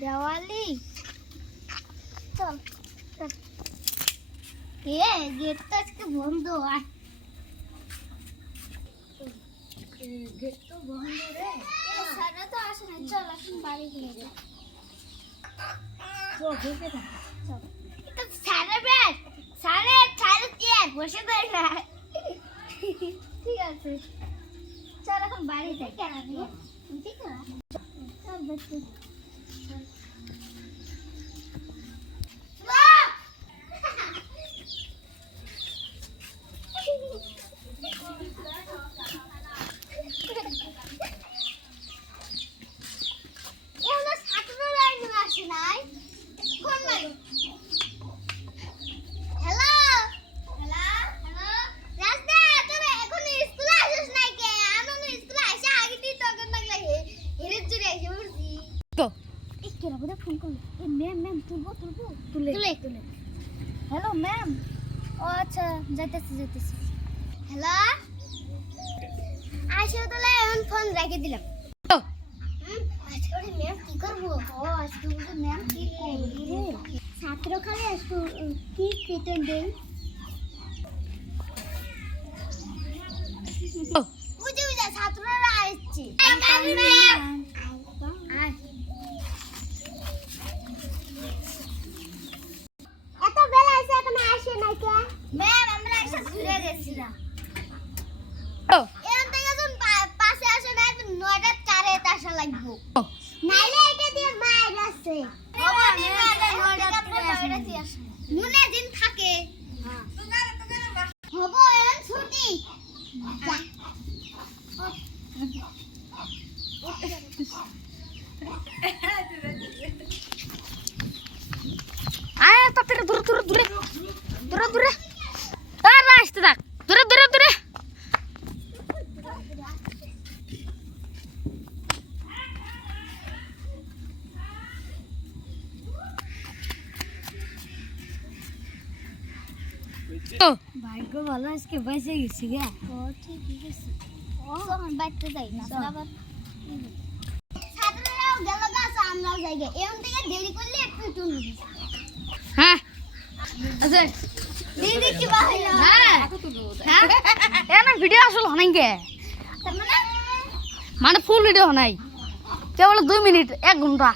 দেওয়ালি চল গেট তো আজকে বন্ধ আর গেট তো বন্ধ রে সারা তো আসে না চল এখন বাড়ি গিয়ে যাই চল গেটে না চল এটা সারা ব্যাগ সারা ছাড়ে দিয়ে বসে দেয় না ঠিক আছে চল এখন বাড়ি যাই কেন ঠিক আছে চল বসে ফোন করলো ম্যাম ম্যাম তুলে হ্যালো ম্যাম ও আচ্ছা যাইতেছি হ্যালো আজকে তাহলে এখন ফোন রেখে দিলাম আজকে ম্যাম কি করবো ও আজকে ম্যাম কি করবে ছাত্র খালি কি বেতন দেন বুঝে ছাত্ররা আসছে ম্যাম আমরা একসাথে ঘুরে গেছিলাম এখান থেকে যখন পাশে আসে না 9টা 4 আসা লাগবে নাইলে এটা দিয়ে মার আছে মনে দিন থাকে হবো এখন ছুটি আয় তাড়াতাড়ি দূরে আর আসতে থাক দূরে ভাগ্য ভালো আজকে বেঁচে গেছি গা ও ঠিক আছে ও আমি বাইতে যাই না আবার ছাত্ররাও গেল গাছ আমরাও যাই গে এমন থেকে দেরি করলে একটু টুন হ্যাঁ আচ্ছা দিদি কি বাহিলা হ্যাঁ এনা ভিডিও আসল হনাই গে মানে ফুল ভিডিও হনাই কেবল 2 মিনিট 1 ঘন্টা